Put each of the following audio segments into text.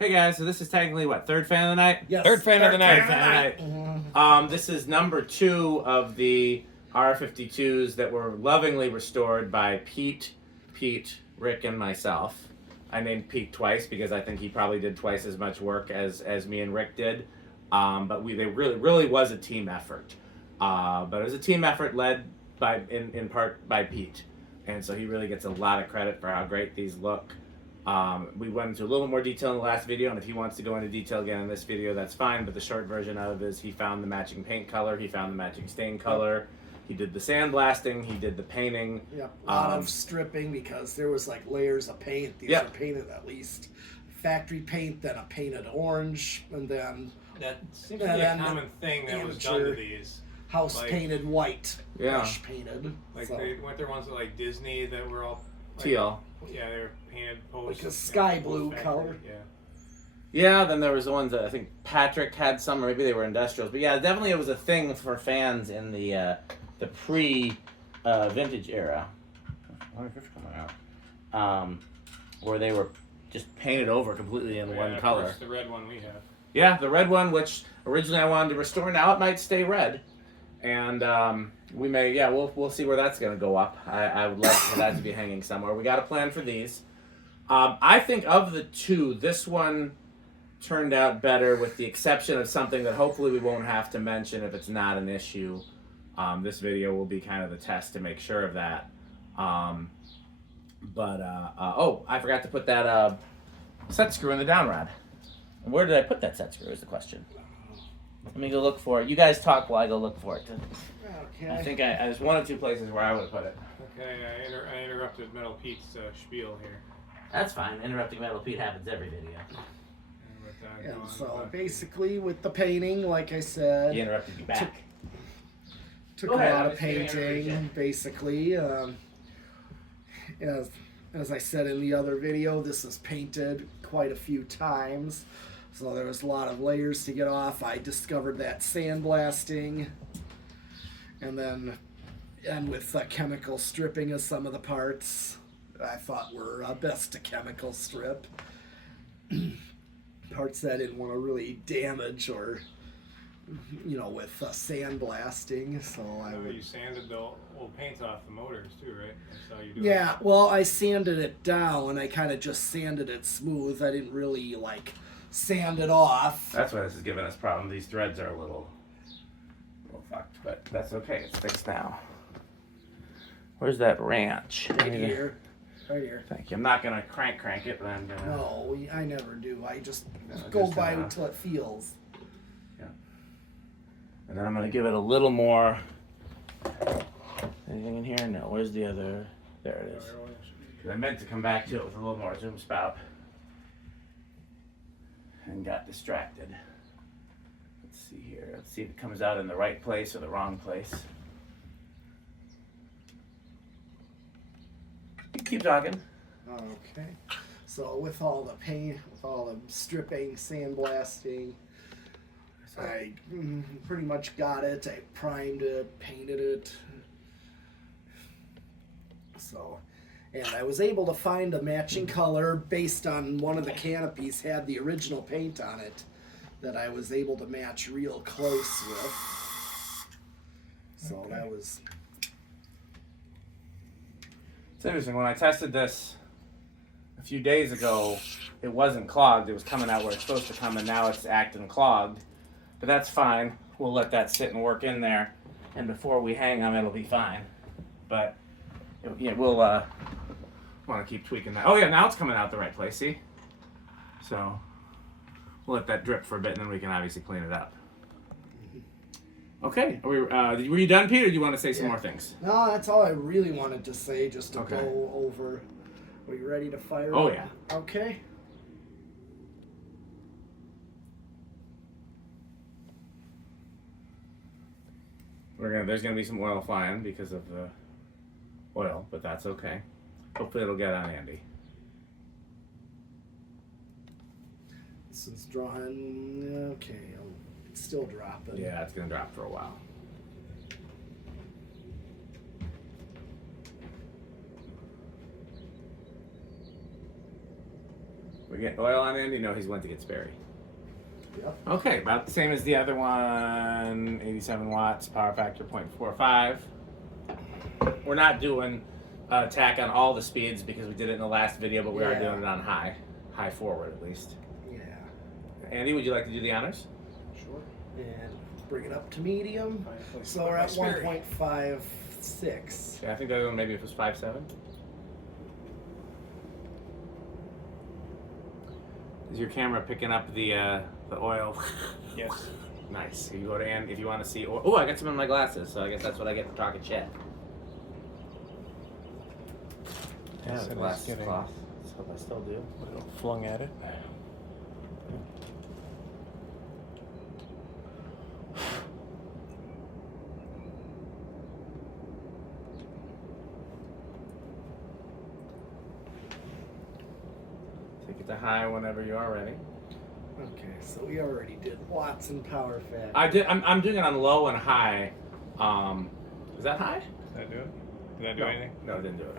Hey guys, so this is technically what, third fan of the night? Yes. Third fan of the night. Third fan of the night. This is number 2 of the R-52s that were lovingly restored by Pete, Rick, and myself. I named Pete twice because I think he probably did twice as much work as me and Rick did. But they really was a team effort. But it was a team effort led by in part by Pete, and so he really gets a lot of credit for how great these look. We went into a little more detail in the last video, and if he wants to go into detail again in this video, that's fine, but the short version of it is he found the matching paint color, he found the matching stain color, he did the sandblasting, he did the painting. Yep, a lot of stripping because there was like layers of paint. These are painted at least factory paint, then a painted orange, and then that seems to be a common thing that was done to these. House painted white, brush painted. Like weren't there ones at like Disney that were all like, teal? Yeah, they were painted like a sky blue color. Yeah, then there was the ones that I think Patrick had some, or maybe they were industrials. But yeah, definitely it was a thing for fans in the pre vintage era. Why is this coming out? Where they were just painted over completely in one color. Course, the red one we have. Yeah, the red one, which originally I wanted to restore. Now it might stay red. And we may, we'll see where that's going to go up. I would love for that to be hanging somewhere. We got a plan for these. I think of the two, this one turned out better with the exception of something that hopefully we won't have to mention if it's not an issue. This video will be kind of the test to make sure of that. Oh, I forgot to put that set screw in the down rod. Where did I put that set screw is the question. Let me go look for it. You guys talk while I go look for it. Okay. I think there's one or two places where I would put it. Okay, I interrupted Metal Pete's spiel here. That's fine. Interrupting Metal Pete happens every video. And so basically with the painting, like I said... He interrupted you back. Took a lot of painting, basically. As I said in the other video, this was painted quite a few times. So there was a lot of layers to get off. I discovered that sandblasting, and with chemical stripping of some of the parts, I thought were best to chemical strip. Parts that I didn't want to really damage or, with sandblasting. So you sanded the old paint off the motors too, right? That's how you do it. Well, I sanded it down. I kind of just sanded it smooth. I didn't really sand it off. That's why this is giving us problems. These threads are a little fucked, but that's okay. It's fixed now. Where's that wrench? Right here. Thank you. I'm not gonna crank it, but I'm gonna. No, I never do. I just go by until it feels. Yeah. And then I'm gonna give it a little more. Anything in here? No. Where's the other? There it is. I meant to come back to it with a little more zoom spout. And got distracted. Let's see here. Let's see if it comes out in the right place or the wrong place. Keep talking. Okay. So with all the paint, with all the stripping, sandblasting, I pretty much got it. I primed it, painted it. So, and I was able to find a matching color based on one of the canopies had the original paint on it that I was able to match real close with. So that was... It's interesting. When I tested this a few days ago, it wasn't clogged. It was coming out where it's supposed to come, and now it's acting clogged. But that's fine. We'll let that sit and work in there, and before we hang them, it'll be fine. But we'll want to keep tweaking that. Oh yeah, now it's coming out the right place. See? So we'll let that drip for a bit, and then we can obviously clean it up. Okay. Were you done, Pete, or do you want to say some more things? No, that's all I really wanted to say, just to go over. Are you ready to fire? Oh, yeah. Okay. There's gonna be some oil flying because of the oil, but that's okay. Hopefully it'll get on Andy. This is drawing. Okay. It's still dropping. Yeah, it's gonna drop for a while. We get oil on Andy, no, he's went to get Sperry. Yep. Okay, about the same as the other one. 87 watts, power factor 0.45. We're not doing tack on all the speeds because we did it in the last video, but we are doing it on high forward at least. Yeah. Andy, would you like to do the honors? Sure. And bring it up to medium. Fine, So we're at 1.56. Yeah, I think the other one maybe it was 5.7. Is your camera picking up the oil? Yes. Nice. You go to Andy if you want to see. Oh, I got some in my glasses, so I guess that's what I get for talking shit. Yeah, Yes, the it is glasses getting- cloth. That's what I still do. A little flung at it. Take it to high whenever you are ready. Okay, so we already did watts and power factor. I did. I'm doing it on low and high. Is that high? Did that do it? Did that do No. anything? No, it didn't do it.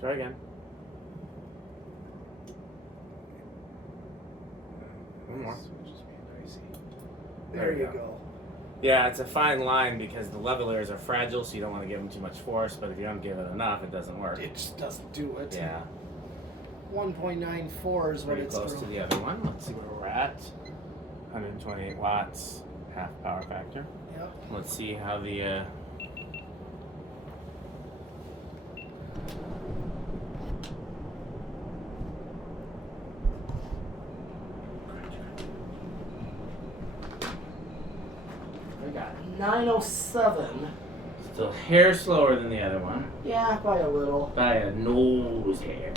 Try again. One more. Just being icy. There you go. Yeah, it's a fine line because the levelers are fragile, so you don't want to give them too much force. But if you don't give it enough, it doesn't work. It just doesn't do it. Yeah, 1.94 is what pretty it's close to through. the other one. Let's see where we're at. 128 watts, half power factor. Yep. Let's see how the. We got 907. still a hair slower than the other one Yeah, by a little. by a nose hair.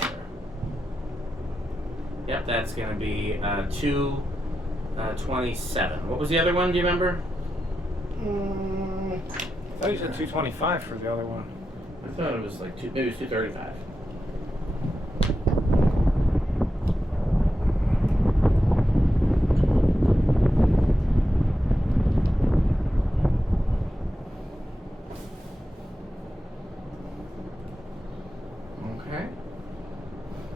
Yep, that's gonna be 227. What was the other one? Do you remember? Mm, I thought you said 225 for the other one. I thought it was like maybe it was 235. Okay.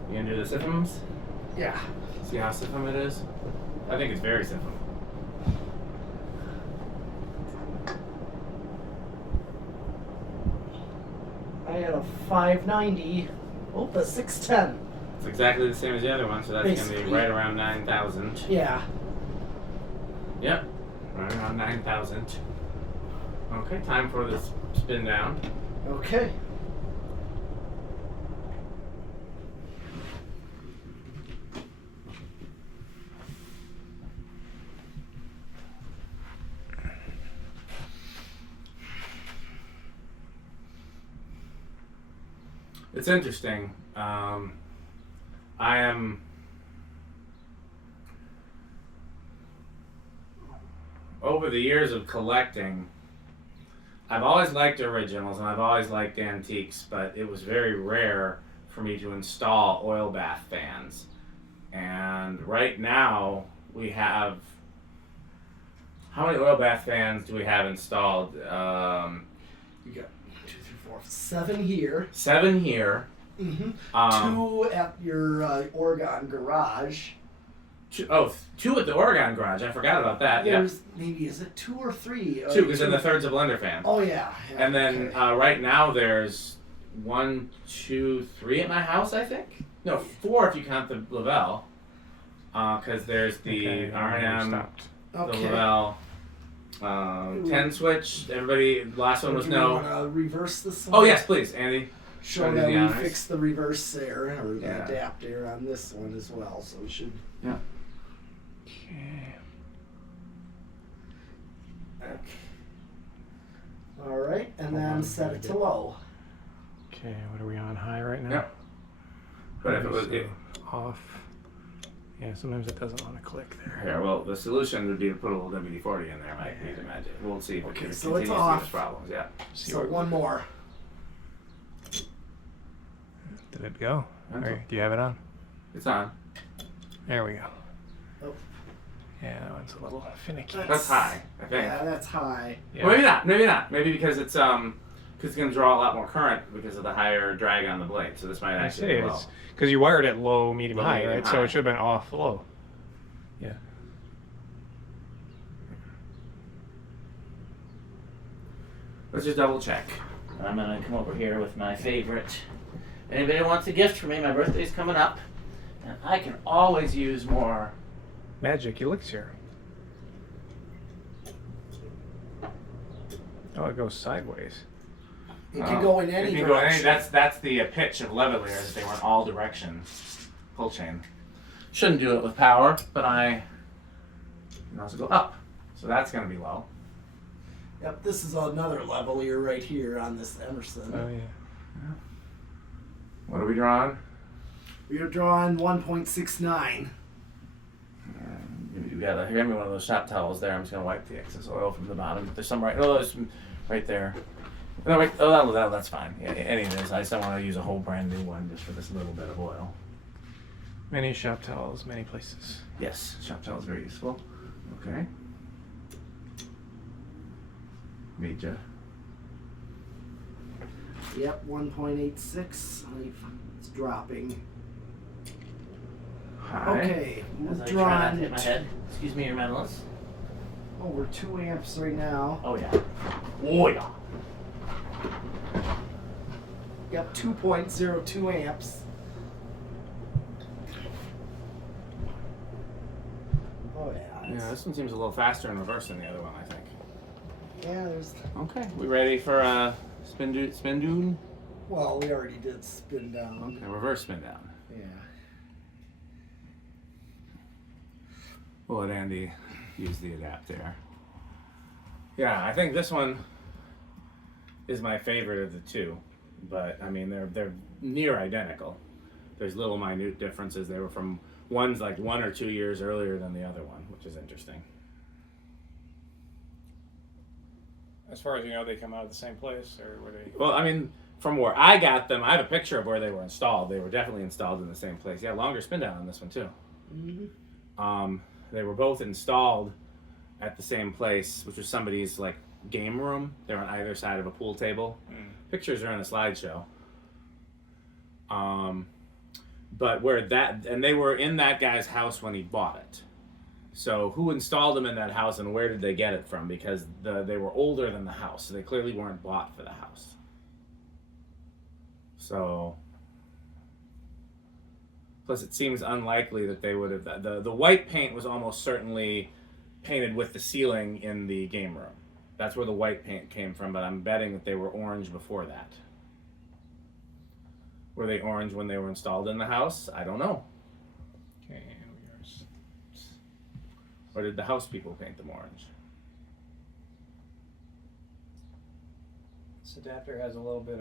You gonna do the symptoms? yeah. See how symptom it is? I think it's very symptom. I had a 590. Oh, a 610. It's exactly the same as the other one, so that's gonna be Basically. right around 9,000. Yeah. Yep, right around 9,000. Okay, time for this spin down. Okay. It's interesting. I am over the years of collecting. I've always liked originals and I've always liked antiques, but it was very rare for me to install oil bath fans. And right now we have. How many oil bath fans do we have installed? You got 1, 2, 3, 4, 7 here. 7 here. Mm-hmm. 2 at your Oregon garage. 2 at the Oregon garage. I forgot about that. Yep. There's maybe, is it 2 or 3? 2 because then the third's a blender fan. Oh yeah. Yeah, And then okay. right now there's 1, 2, 3 at my house, I think. No, 4 if you count the Lavelle. Because there's the Okay, R&M, stopped. the Okay. Lavelle, 10 switch. Everybody, last one was Do you no. want to reverse this one? Oh yes, please, Andy. Show Wanna do that the we honors? fixed the reverse there, or the Yeah. adapter on this one as well, so we should. Yeah. Okay. All right, and Hold then on, set gotta it to get- low. Okay, what are we on? High right now? Yep. But if it was it, Off. Yeah, sometimes it doesn't want to click there. yeah, well, the solution would be to put a little WD-40 in there. Might be the magic. We'll see if Okay, it so continues it's to give off. us problems. Yeah. See So what- one more. Did it go? That's Or all. do you have it on? It's on. There we go. Oh. Yeah, that one's a little finicky. That's high, I think. Yeah, that's high. Yeah. Well, maybe not. Maybe not. Maybe because it's Because it's going to draw a lot more current because of the higher drag on the blade. So this might I actually say be low. it's because you wired it low, medium, Low, high, medium, right? high. So it should have been off low. Yeah. Let's just double check. I'm going to come over here with my favorite. Anybody wants a gift for me? My birthday's coming up. And I can always use more. Magic elixir. Oh, it goes sideways. It can go in any It can go in direction. that's the pitch of lavalier, that they were in all directions. Pull chain. Shouldn't do it with power, but I can also go up. So that's going to be low. Yep, this is another lavalier right here on this Emerson. Oh yeah. What are we drawing? We are drawing 1.69. You gotta hand me one of those shop towels there. I'm just gonna wipe the excess oil from the bottom. There's some right. Oh, there's some right there. No, right. Oh, that's fine. Yeah, any of this. I just don't want to use a whole brand new one just for this little bit of oil. Many shop towels, many places. Yes, shop towel is very useful. Okay. Meja. Yep, 1.86. It's dropping. High. Okay, As we're I try not to hit drawing. my head. Excuse me, your medalist. Oh, we're 2 amps right now. Oh yeah. Oh yeah. Yep, 2.02 amps. Oh yeah. Yeah, this one seems a little faster in reverse than the other one, I think. Yeah, there's. Okay, we ready for spin dune? Well, we already did spin down. Okay, reverse spin down. Yeah. We'll let Andy use the adapt there. Yeah, I think this one is my favorite of the two, but I mean they're near identical. There's little minute differences. They were from one's like 1 or 2 years earlier than the other one, which is interesting. As far as you know, they come out of the same place, or were they? Well, I mean, from where I got them, I have a picture of where they were installed. They were definitely installed in the same place. Yeah, longer spin down on this one too. Mm-hmm. They were both installed at the same place, which was somebody's like game room. They're on either side of a pool table. Pictures are in a slideshow. But where that, and they were in that guy's house when he bought it. So who installed them in that house and where did they get it from? Because they were older than the house, so they clearly weren't bought for the house. So, plus it seems unlikely that they would have, the white paint was almost certainly painted with the ceiling in the game room. That's where the white paint came from, but I'm betting that they were orange before that. Were they orange when they were installed in the house? I don't know. Okay, yours. Or did the house people paint them orange? This adapter has a little bit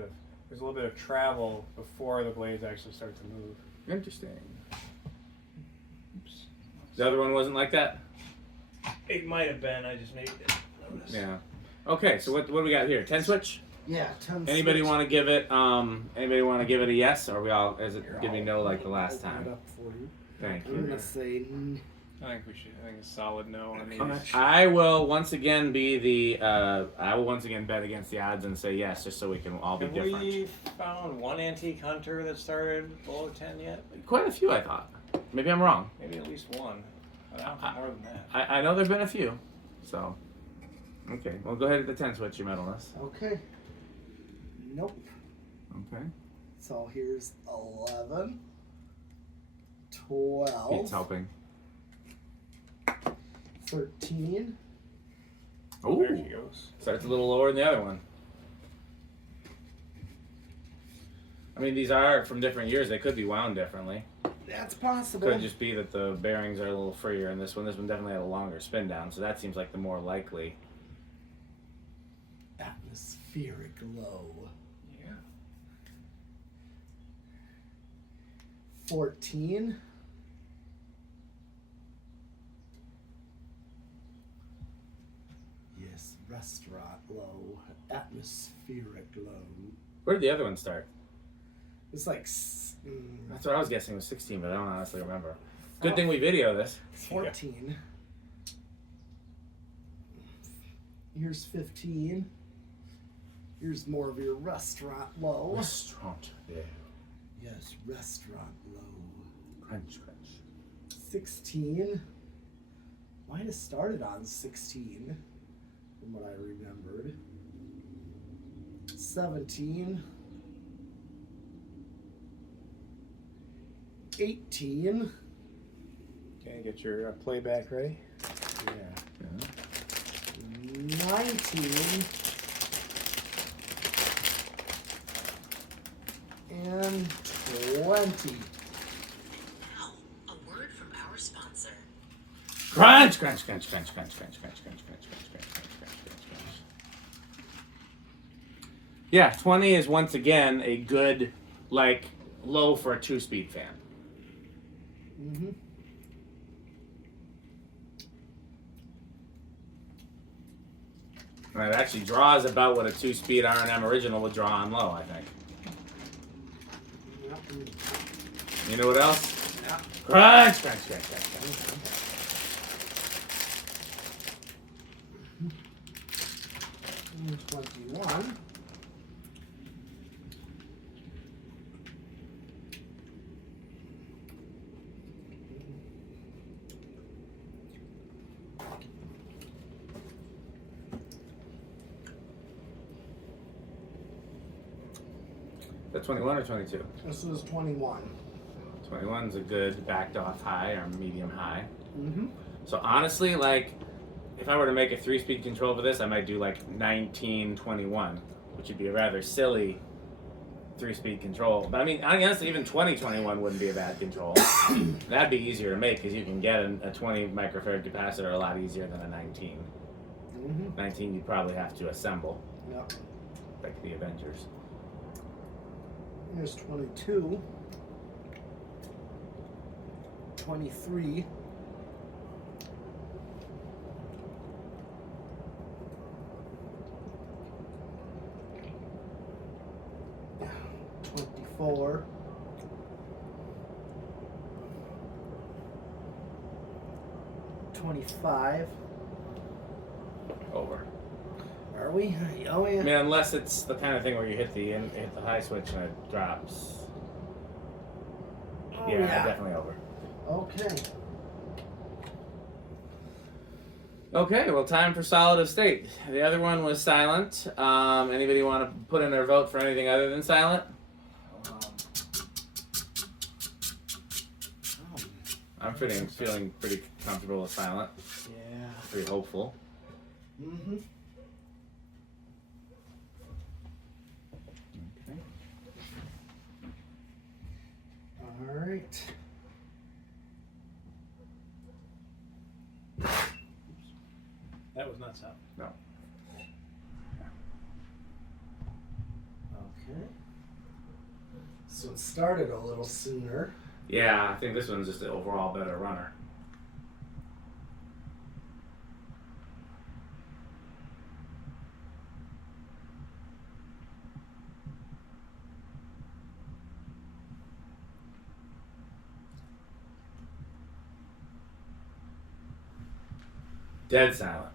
of travel before the blades actually start to move. Interesting. Oops. The other one wasn't like that? It might have been. I just made it. Notice. Yeah. Okay, so what do we got here? 10 switch? Yeah, 10. Anybody switch. want to give it a yes, or is it Here, give me I'll no like the last open it time? up for you. Thank I'm you. gonna say. I think we should. I think it's solid no on these. Okay. I will once again bet against the odds and say yes, just so we can all be Have different. we found one antique hunter that started below 10 yet? Quite a few, I thought. Maybe I'm wrong. Maybe at least one. But I don't think more than that. I know there've been a few. So, okay. Well, go ahead at the 10 switch, your medalist. Okay. Nope. Okay. So here's 11, 12, Pete's helping. 13. Oh, There she goes. starts a little lower than the other one. I mean, these are from different years. They could be wound differently. That's possible. Could just be that the bearings are a little freer in this one. This one definitely had a longer spin down, so that seems like the more likely. Atmospheric low. Yeah. 14. Yes, restaurant low. Atmospheric low. Where did the other one start? It's like That's what I was guessing was 16, but I don't honestly remember. Good thing we video this. 14. Here's 15. Here's more of your restaurant low. Restaurant there. Yes, restaurant low. Crunch, crunch. 16. Might have started on 16, from what I remembered. 17. 18. Okay, get your playback ready. Yeah. 19. And 20. Now, a word from our sponsor. Crunch, crunch, crunch, crunch, crunch, crunch, crunch, crunch, crunch, crunch, crunch, crunch, crunch, crunch, crunch. Yeah, 20 is once again a good, like, low for a 2-speed fan. Mm-hmm. And it actually draws about what a 2-speed R&M original would draw on low, I think. You know what else? Yeah. Crunch, crunch, crunch, crunch, crunch. 21. Is that 21 or 22? This is 21. 21 is a good backed off high or medium high. Mm-hmm. So honestly, like, if I were to make a 3-speed control for this, I might do like 1921, which would be a rather silly 3-speed control. But I mean, honestly, even 2021 wouldn't be a bad control. That'd be easier to make because you can get a 20 microfarad capacitor a lot easier than a 19. Mm-hmm. 19 you'd probably have to assemble, Yep. like the Avengers. Here's 22. 23. 24. 25. Over. Are we? Oh yeah. I mean, unless it's the kind of thing where you hit the high switch and it drops. Oh, Yeah, definitely over. Okay. Okay, well, time for solid of state. The other one was silent. Anybody want to put in their vote for anything other than silent? I'm feeling pretty comfortable with silent. Yeah. Pretty hopeful. Mm-hmm. Okay. All right. That was not sound. No. Okay. So it started a little sooner. Yeah, I think this one's just an overall better runner. Dead silent.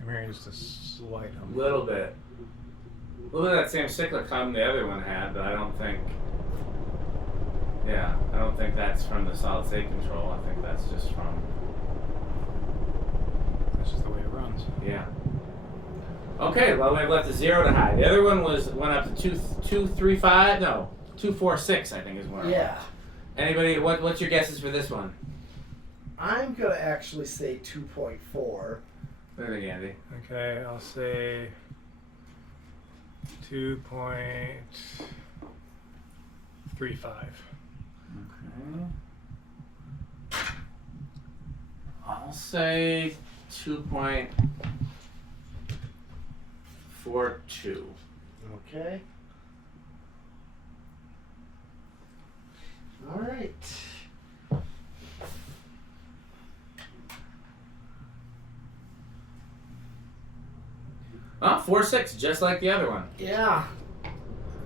I'm hearing just a slight hum. A little bit. A little bit of that same cyclic hum the other one had, but I don't think that's from the solid state control. I think that's just from, That's just the way it runs. yeah. Okay, well, we've left a 0 to high. The other one went up to 235, no, 246, I think is one. Yeah. Anybody, what's your guesses for this one? I'm gonna actually say 2.4. What do you think, Andy? Okay, I'll say 2.35. Okay. I'll say 2.42. Okay. All right. Oh, 4.6, just like the other one. Yeah.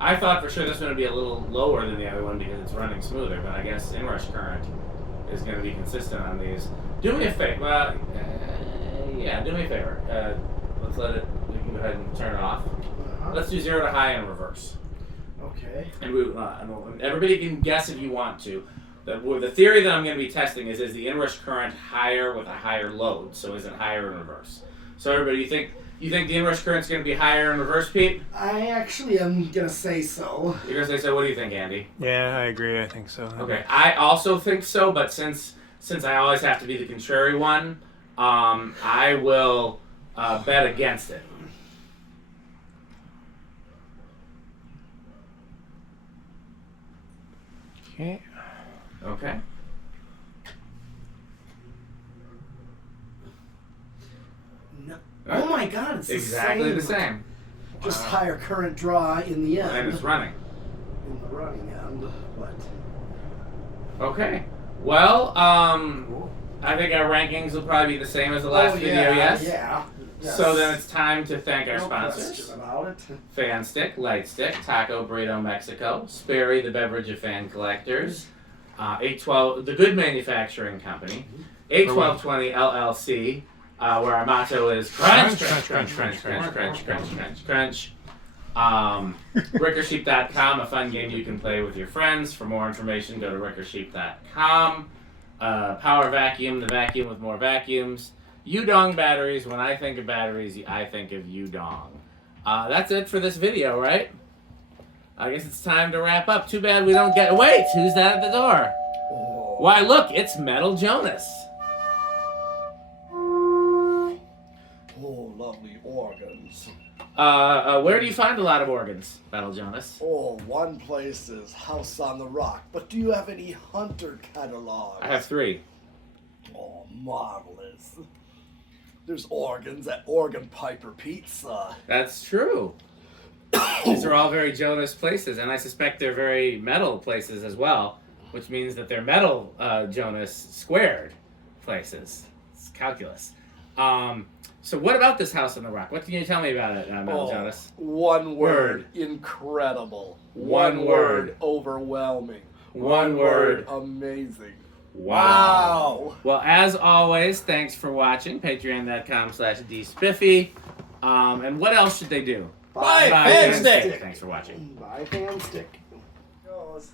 I thought for sure this one would be a little lower than the other one because it's running smoother, but I guess inrush current is going to be consistent on these. Do me a favor. Do me a favor. let's let it. We can go ahead and turn it off. Uh-huh. Let's do 0 to high in reverse. Okay. And everybody can guess if you want to. The theory that I'm going to be testing is the inrush current higher with a higher load? So is it higher in reverse? So everybody, you think the inrush current's going to be higher in reverse, Pete? I actually am gonna say so. You're going to say so. What do you think, Andy? Yeah, I agree. I think so. Okay, I also think so, but since I always have to be the contrary one, I will bet against it. Okay. Okay. No. Oh my God! It's Exactly the same. Just higher current draw in the end. And it's running. In the running end, but. Okay. Well, I think our rankings will probably be the same as the last video, yes? Yeah. Yes. So then it's time to thank our No sponsors. question about it. Fan Stick, Light Stick, Taco Burrito Mexico, Sperry, the beverage of fan collectors, 812, the Good Manufacturing Company, 81220 LLC, where our motto is crunch, crunch, crunch, crunch, crunch, crunch, crunch, crunch, crunch. Rickersheep.com, a fun game you can play with your friends. For more information, go to rickersheep.com. Power Vacuum, the vacuum with more vacuums. Udong batteries. When I think of batteries, I think of Udong. That's it for this video, right? I guess it's time to wrap up. Too bad we don't get... Wait, who's that at the door? Oh. Why, look, it's Metal Jonas. Oh, lovely organs. Where do you find a lot of organs, Metal Jonas? Oh, one place is House on the Rock. But do you have any Hunter catalogs? I have 3. Oh, marvelous. There's organs at Organ Piper Pizza. That's true. These are all very Jonas places, and I suspect they're very metal places as well, which means that they're metal Jonas squared places. It's calculus. So what about this House on the Rock? What can you tell me about it, Metal Jonas? One Word. Incredible. One word. Overwhelming. One word. Amazing. Wow. Well, as always, thanks for watching. Patreon.com/dspiffy. And what else should they do? Buy Fan Fanstick. Stick. Thanks for watching. Buy Fanstick. Goes.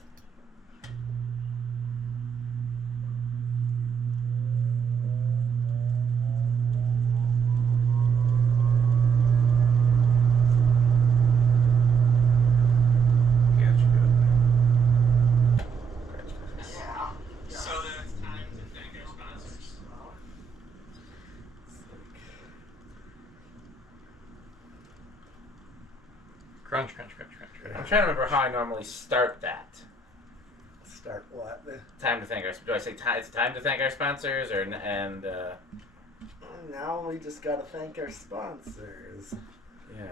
So then it's time to thank our sponsors. Crunch, crunch, crunch, crunch, I'm crunch. trying to remember how I normally start that. Start what? Time to thank our. Do I say it's time to thank our sponsors or and? Now we just gotta thank our sponsors. Yeah.